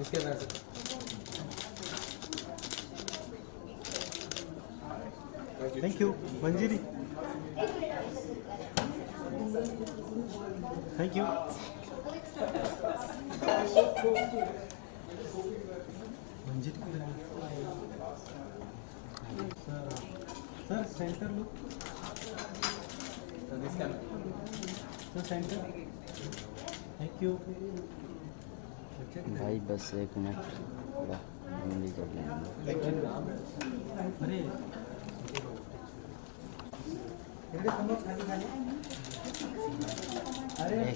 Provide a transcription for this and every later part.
इसके अंदर से thank you Manjiri thank you Manjiri sir centre look sir centre thank you भाई बस 1 मिनट थोड़ा हिंदी कर लेंगे। अरे अरे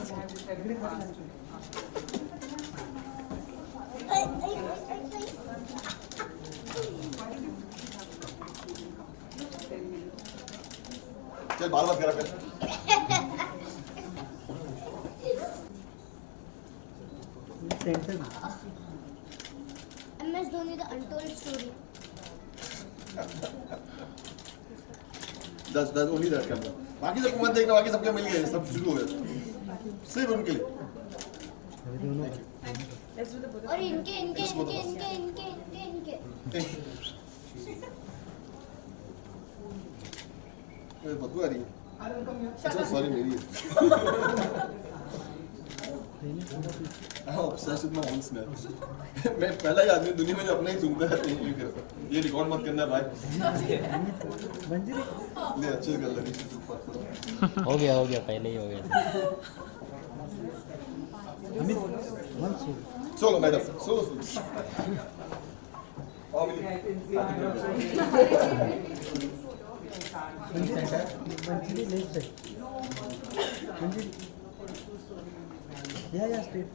चल बाल मत करा कर centre MS Dhoni, the untold story. दस ओनली दैट कैमरा बाकी सबको मत देखना बाकी सबके मिल गए सब शुरू हो गया सिर्फ उनके लिए और इनके इनके इनके इनके इनके इनके इनके बदबू आ रही है अच्छा सॉरी मेरी है obsessed with my own smell मैं पहला ही आदमी दुनिया में जो अपना ही सूंघता है ये रिकॉर्ड मत करना भाई मंजीरी ले अच्छे कर ले हो गया पहले ही हो गया। Amit one so solo madam solo आओ मिलिए मंजीरी लेफ्ट साइड मंजीरी या स्ट्रेट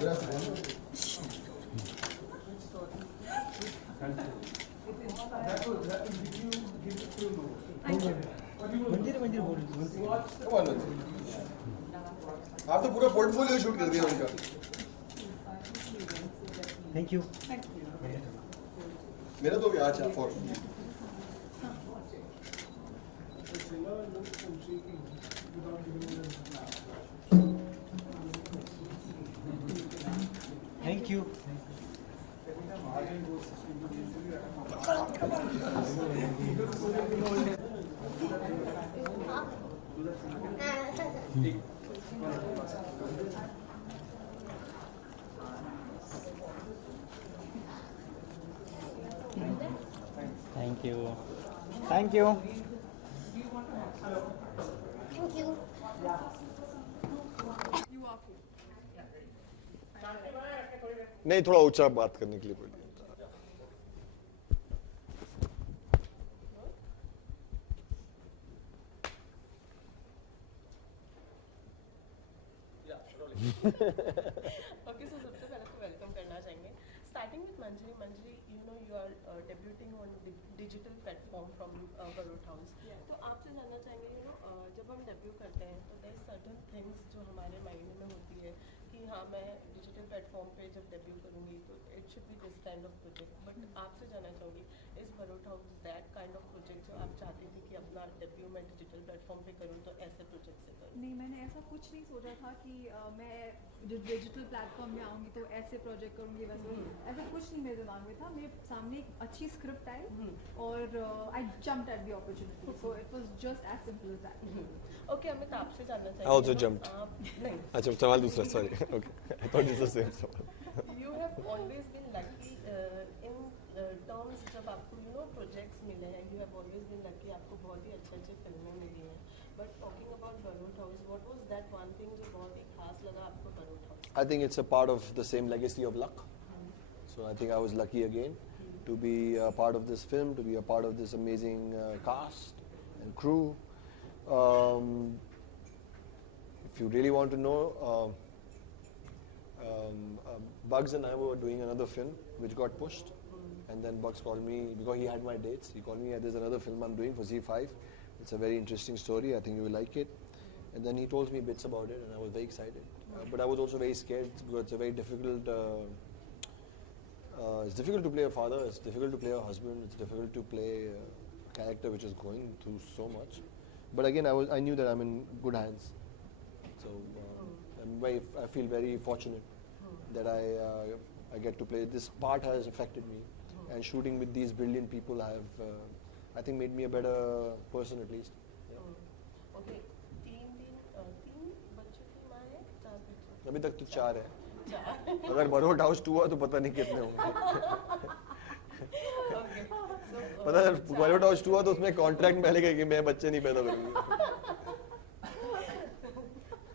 जरा से मंजीरी मंजीरी बोल कौन आप तो पूरा पोर्टफोलियो शूट कर दिया उनका थैंक यू मेरा तो गया अच्छा for thank you thank you thank you Thank you. नहीं थोड़ा ऊंचा बात करने के लिए बोलिए Okay, so सबसे पहले तो वेलकम करना चाहेंगे starting with Manjari Manjari you know you are debuting on digital platform from Barot house तो आपसे जानना चाहेंगे यू नो जब हम डेब्यू करते हैं तो देयर सर्टेन थिंग्स जो हमारे माइंड में होती है कि हाँ मैं डिजिटल प्लेटफॉर्म पे जब डेब्यू करूँगी तो it should be this kind of project but आपसे जानना चाहूँगी इस Barot house that kind of project जो आप चाहती थी कि अपना डेब्यू मैं डिजिटल प्लेटफॉर्म पे करूँ तो ऐसे प्रोजेक्ट से करूँ नहीं मैंने ऐसा कुछ नहीं सोचा था कि मैं जो डिजिटल प्लेटफॉर्म में आऊँगी तो ऐसे प्रोजेक्ट करूँगी वैसे ऐसा कुछ नहीं मेरे दिमाग में था मेरे सामने एक अच्छी स्क्रिप्ट आई और I jumped at the opportunity so it was just as simple as that okay Amit आपसे जानना I चाहिए also jumped. नहीं अच्छा सवाल दूसरा sorry okay I thought this was same सवाल you have always been lucky in terms जब आपको you know projects मिले हैं you have always been lucky आपको बहुत ही अच्छे फिल्में मिली हैं but talking about Barot house what was that one thing जो बहुत ही खास लगा आपको Barot house I think it's a part of the same legacy of luck. So I think I was lucky again to be a part of this film, to be a part of this amazing cast and crew. If you really want to know, Bugs and I were doing another film which got pushed, and then Bugs called me because he had my dates. He called me, "There's another film I'm doing for Z5. It's a very interesting story. I think you will like it." And then he told me bits about it, and I was very excited. But I was also very scared because it's a very difficult. It's difficult to play a father. It's difficult to play a husband. It's difficult to play a character which is going through so much. But again, I knew that I'm in good hands. So I feel very fortunate that I I get to play. This part has affected me, and shooting with these brilliant people have, I think, made me a better person at least. Okay तीन बच्चों की माँ है, 4 बच्चों अभी तक तो 4 है. चार अगर बरोट हाउस 2 हुआ तो पता नहीं कितने होंगे. ओके सो पता है बरोट हाउस 2 हुआ तो उसमें कॉन्ट्रैक्ट में लिखा है कि मैं बच्चे नहीं पैदा करूंगी.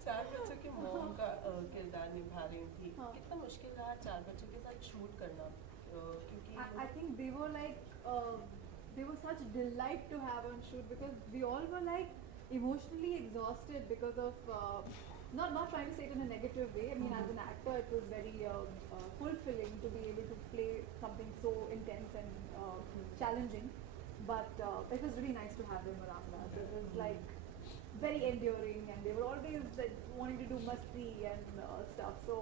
4 बच्चों की मॉम का किरदार निभा रही थी. हाँ. कितना मुश्किल रहा 4 बच्चों के साथ शूट करना, क्योंकि I think they were like they were such delight to have on shoot because we all were like emotionally exhausted because of not trying to say it in a negative way. I mean, as an actor, it was very fulfilling to be able to play something so intense and challenging. But it was really nice to have them around us. It was like very endearing, and they were always like wanting to do masti and stuff. So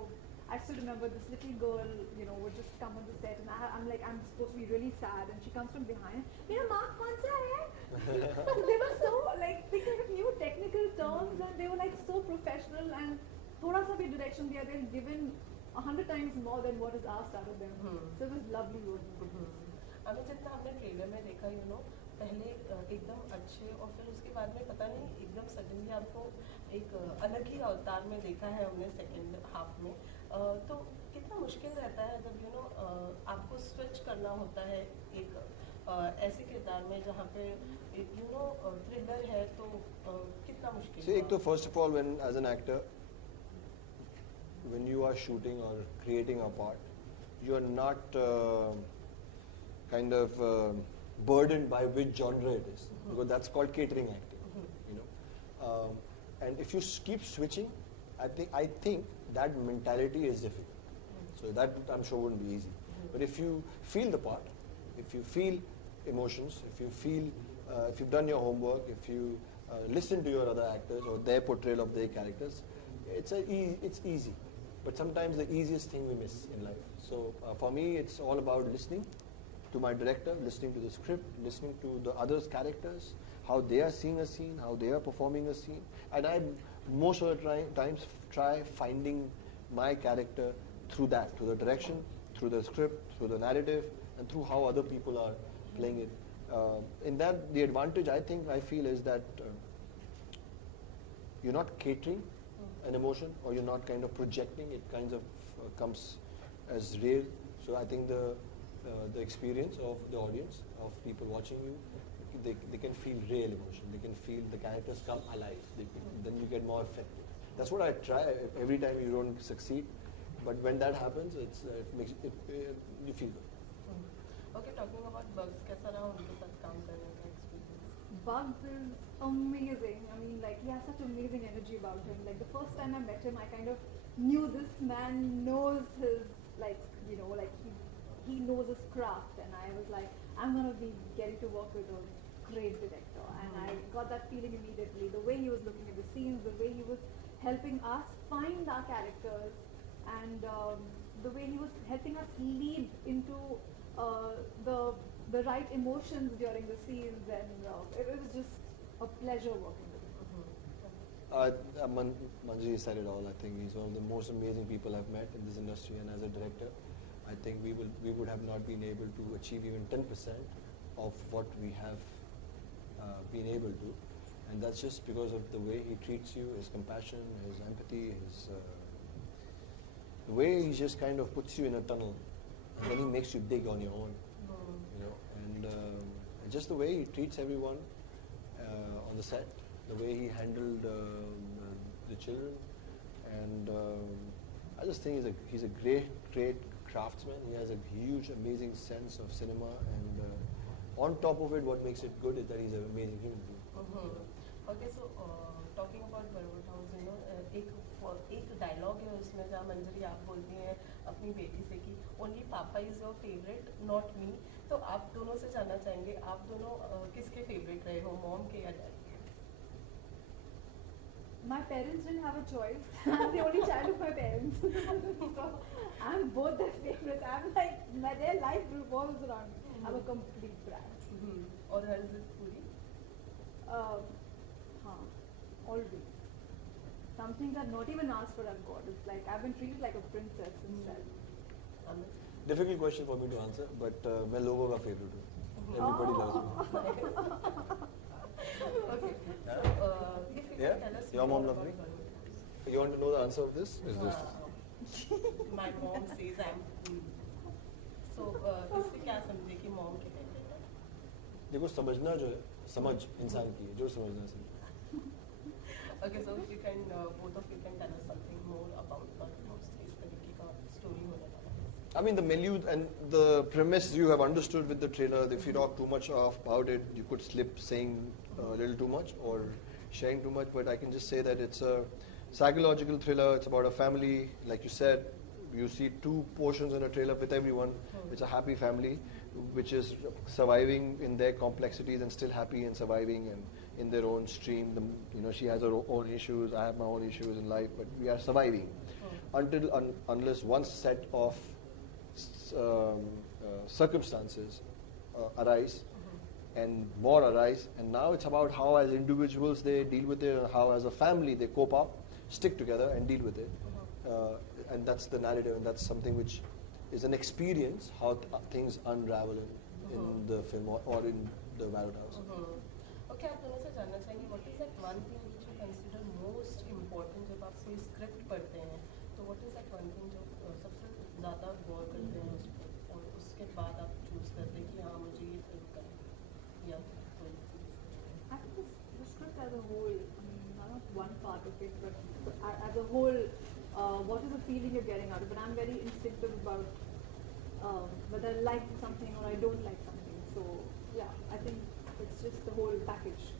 I still remember this little girl, you know, would just come on the set, and I'm like, I'm supposed to be really sad, and she comes from behind. You know, Mark, kaun sa hai? They were so like they kind of knew technical terms, and they were like so professional, and thoda sa bhi direction diya, they're given 100 times more than what is asked out of them. So it was lovely working with them. हमें जितना हमने trailer में देखा, you know, पहले एकदम अच्छे और फिर उसके बाद में पता नहीं एकदम सडनली आपको एक अलग ही अवतार में देखा है हमने सेकंड हाफ में. तो कितना मुश्किल रहता है जब यू नो आपको स्विच करना होता है एक ऐसे किरदार में जहाँ पे यू नो थ्रिलर है, तो कितना मुश्किल. See, एक तो first of all, when as an actor, when you are shooting or creating a part, you are not kind of burdened by which genre it is, because that's called catering acting, you know. And if you keep switching, I think that mentality is difficult. So that I'm sure wouldn't be easy. But if you feel the part, if you feel emotions, if you feel, if you've done your homework, if you listen to your other actors or their portrayal of their characters, it's easy. But sometimes the easiest thing we miss in life. So for me, it's all about listening to my director, listening to the script, listening to the others' characters, how they are seeing a scene, how they are performing a scene. And I most of the times try finding my character through that, through the direction, through the script, through the narrative, and through how other people are playing it. In that, the advantage I feel is that you're not catering an emotion, or you're not kind of projecting. It kind of comes as real. So I think the experience of the audience, of people watching you, they can feel real emotion. They can feel the characters come alive. Then you get more effective. That's what I try every time you don't succeed. But when that happens, it makes you feel good. Okay, talking about Bugs, कैसा रहा उनके साथ काम करने का experience? Bugs is amazing. I mean, like, he has such amazing energy about him. Like, the first time I met him, I kind of knew this man knows his, like, you know, like, he knows his craft. And I was like, I'm going to be getting to work with a great director. And I got that feeling immediately. The way he was looking at the scenes, the way he was helping us find our characters, and the way he was helping us lead into the right emotions during the scenes, and it was just a pleasure working with him. Manjari said it all. I think he's one of the most amazing people I've met in this industry, and as a director, I think we would have not been able to achieve even 10% of what we have been able to, and that's just because of the way he treats you, his compassion, his empathy, the way he just kind of puts you in a tunnel, and then he makes you dig on your own, you know, and just the way he treats everyone on the set, the way he handled the children, and I just think he's a great craftsman. He has a huge, amazing sense of cinema, and on top of it, what makes it good is that he's an amazing human being. Okay, so talking about Barwood House, you know, एक dialogue है उसमें जहाँ मंजरी आप बोलती हैं अपनी बेटी से कि ओनली पापा is your favourite not me. तो आप दोनों से जानना चाहेंगे, आप दोनों किसके फेवरेट रहे हो, मॉम के या डैड के? My parents didn't have a choice. I'm the only child of my parents. So I'm both their favorites. I'm like, their life revolves around me. I'm a complete brat. और हर्षित पूरी? Always. Some things I've not even asked for, I've got. It's like I've been treated like a princess instead. Amit? Difficult question for me to answer, but मैं लोगों का favorite हूँ. Everybody loves me. Okay. So, if you Yeah? can tell us Your mom more loves about me? Garud. You want to know the answer of this? Is this? My mom says I'm cool. So, इससे क्या समझे कि mom के favorite है? देखो समझना जो है समझ इंसान की है जो समझना समझ. Okay, so if you can, both of you can tell us something more about Garud House. इस तरीके का story होने वाला है. I mean, the milieu and the premise you have understood with the trailer. If you talk too much about it, you could slip saying a little too much or sharing too much. But I can just say that it's a psychological thriller. It's about a family, like you said. You see two portions in a trailer with everyone. It's a happy family, which is surviving in their complexities and still happy and surviving and in their own stream. She has her own issues. I have my own issues in life, but we are surviving unless one set of circumstances arise and more arise, and now it's about how as individuals they deal with it and how as a family they cope up, stick together and deal with it. And that's the narrative, and that's something which is an experience how things unravel in the film or in the Garud House. Okay, आप दोनों से जानना चाहेंगे what is that one thing which you consider most important जब आप कोई script पढ़ते हैं तो what is that one thing जो सबसे ज़्यादा गौर करते हैं उस पर और उसके बाद आप choose करते हैं कि हाँ मुझे ये film करना है या कोई I think the script as a whole, I mean, not one part of it, but as a whole, what is the feeling you're getting out of it? I'm very instinctive about whether I like something or I don't like something. So, yeah, I think it's just the whole package.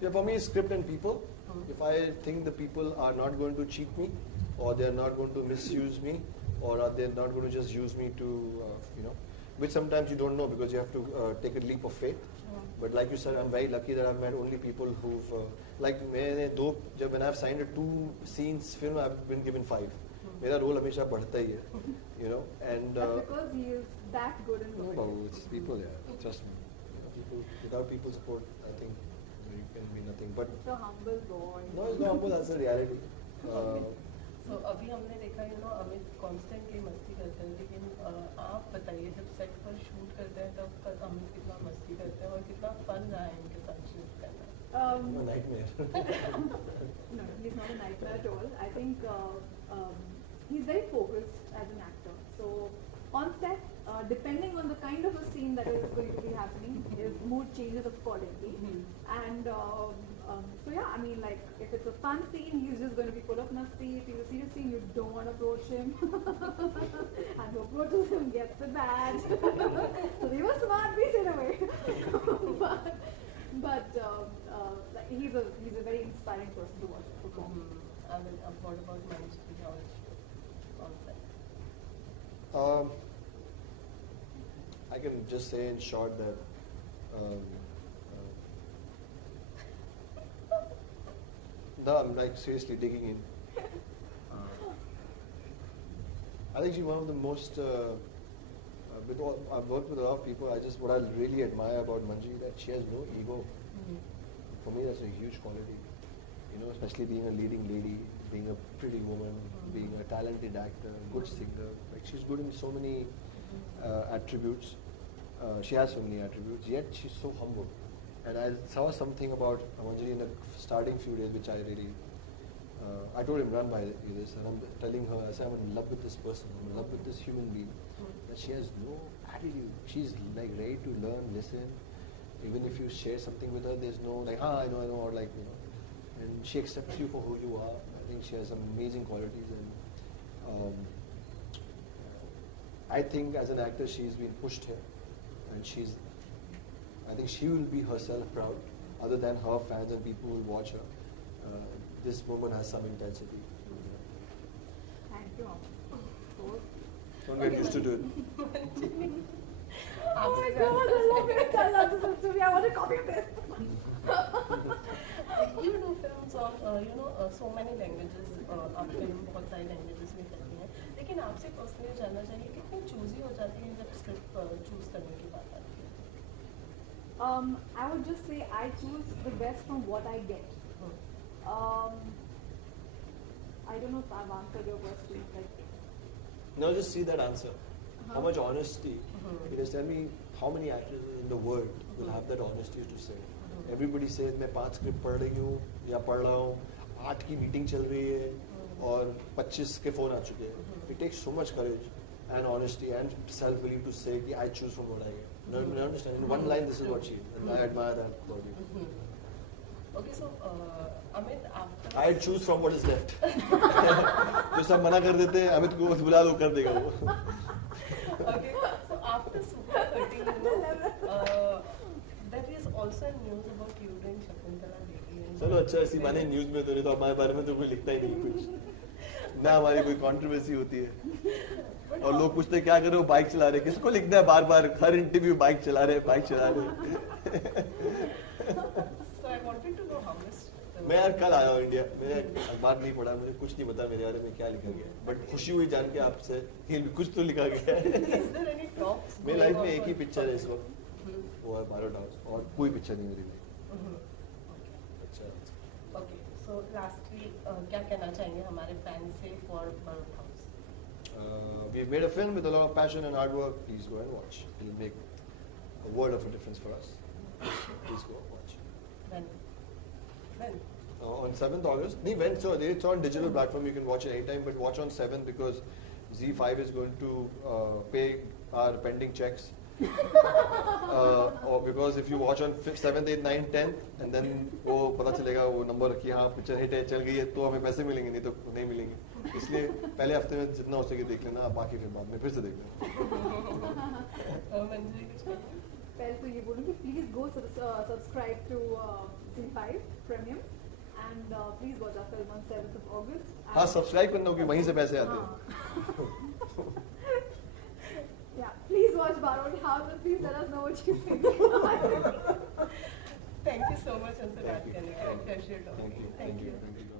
Yeah, for me, script and people. If I think the people are not going to cheat me, or they're not going to misuse me, or are they not going to just use me to, which sometimes you don't know because you have to take a leap of faith. But like you said, I'm very lucky that I've met only people who've, when I've signed a 2 scenes film, I've been given 5. मेरा role हमेशा बढ़ता ही है, and. That's because he is that good in No, comedy. Babu, it's people, yeah. Trust me. Without people support, I think you can be nothing. But The humble boy. no, it's not humble. That's the reality. So अभी हमने देखा Amit constantly मस्ती करते हैं लेकिन आप बताइए जब सेट पर शूट करते हैं तब अमित कितना मस्ती करते हैं और कितना फन रहा है इनके साथ शूट करना. A nightmare. No, he's not a nightmare at all. I think he's very focused as an actor. So on set, depending on the kind of a scene that is going to be happening, his mood changes accordingly. And so yeah, I mean, like if it's a fun scene, he's just going to be full of masti. If it's a serious scene, you don't want to approach him, and who approaches him gets it bad. So they were smart, we stayed away. but like he's a very inspiring person to watch perform. I mean, what about Manjri on set? I can just say in short that no, I'm like seriously digging in. I think she's one of the most. I've worked with a lot of people. What I really admire about Manjri that she has no ego. For me, that's a huge quality. Especially being a leading lady, being a pretty woman, being a talented actor, good singer. Like she's good in so many attributes. She has so many attributes. Yet she's so humble. And I saw something about Manjri in the starting few days, which I really. I told Imran by this, and I'm telling her, I said, I'm in love with this person. I'm in love with this human being. That she has no attitude. She's like ready to learn, listen. Even if you share something with her, there's no like, I know, or like, and she accepts you for who you are. I think she has some amazing qualities, and I think as an actor, she's been pushed here, and I think she will be herself proud. Other than her fans and people who will watch her, this woman has some intensity. Thank you. So, Don't get used to it. oh my God, I love it. I love this movie. I want to copy this. You do films on so many languages. आप film बहुत सारी languages में करती हैं. लेकिन आपसे personally जानना चाहिए कितनी चूजी हो जाती है जब स्क्रिप्ट चूज करने की बात आती है. I would just say I choose the best from what I get. I don't know if I've answered your question. Like, Now just see that answer. How much honesty. You just tell me how many actors in the world will have that honesty to say. Everybody says मैं 5 script पढ़ रही हूँ या पढ़ रहा हूँ, 8 की meeting चल रही है और 25 के फोन आ चुके हैं. It takes so much courage and honesty and self-belief to say कि I choose from what I get. No, you understand? In one line, this is what she is, and I admire that about you. Okay, so Amit, after I choose from what is left. जो सब मना कर देते हैं, अमित को बुला लो, कर देगा वो. okay, so after Super 13, you know, there is also news about you doing Shakuntala Devi. चलो अच्छा, इसी माने न्यूज में तो नहीं, तो हमारे बारे में तो कोई लिखता ही नहीं कुछ. ना हमारी कोई कंट्रोवर्सी होती है और लोग पूछते हैं क्या कर रहे हो, बाइक चला रहे. किसको लिखना है बार बार हर इंटरव्यू बाइक चला रहे, बाइक चला रहे. So I wanted to know how much. मैं यार कल आया हूँ इंडिया, मैंने अखबार नहीं पढ़ा, मुझे कुछ नहीं पता मेरे बारे में क्या लिखा गया है, बट खुशी हुई जान के आपसे कि कुछ तो लिखा गया है. Is there any talks? मेरी लाइफ में एक ही पिक्चर है इस वक्त, वो है बारोट हाउस, और कोई पिक्चर नहीं मेरी में. अच्छा. Okay, so lastly, क्या कहना चाहेंगे हमारे fans से for Barot House? We've made a film with a lot of passion and hard work. Please go and watch. It'll make a world of a difference for us. Please go and watch. When? When? On 7th August. Nee, when? So it's on digital platform. You can watch it anytime, but watch on 7th because Z5 is going to pay our pending checks. Or because if you watch on 5th, 7th, 8th, 9th, 10th, and then वो पता चलेगा वो number कि हाँ picture hit है, चल गई है, तो हमें पैसे मिलेंगे, नहीं तो नहीं मिलेंगे. इसलिए पहले हफ्ते में जितना हो सके देख लेना, बाकी फिर बाद में फिर से देख लेना. मंजरी कुछ कहेंगे? पहले तो ये बोलूँगी please go subscribe to Z5 Premium and please watch our film on 7th of August. हाँ, सब्सक्राइब करना होगी, वहीं से पैसे आते हैं. Yeah, please watch Barot House and please let us know what you think. Thank you so much हमसे बात करने के लिए. Pleasure. Thank you. Thank you. Thank you.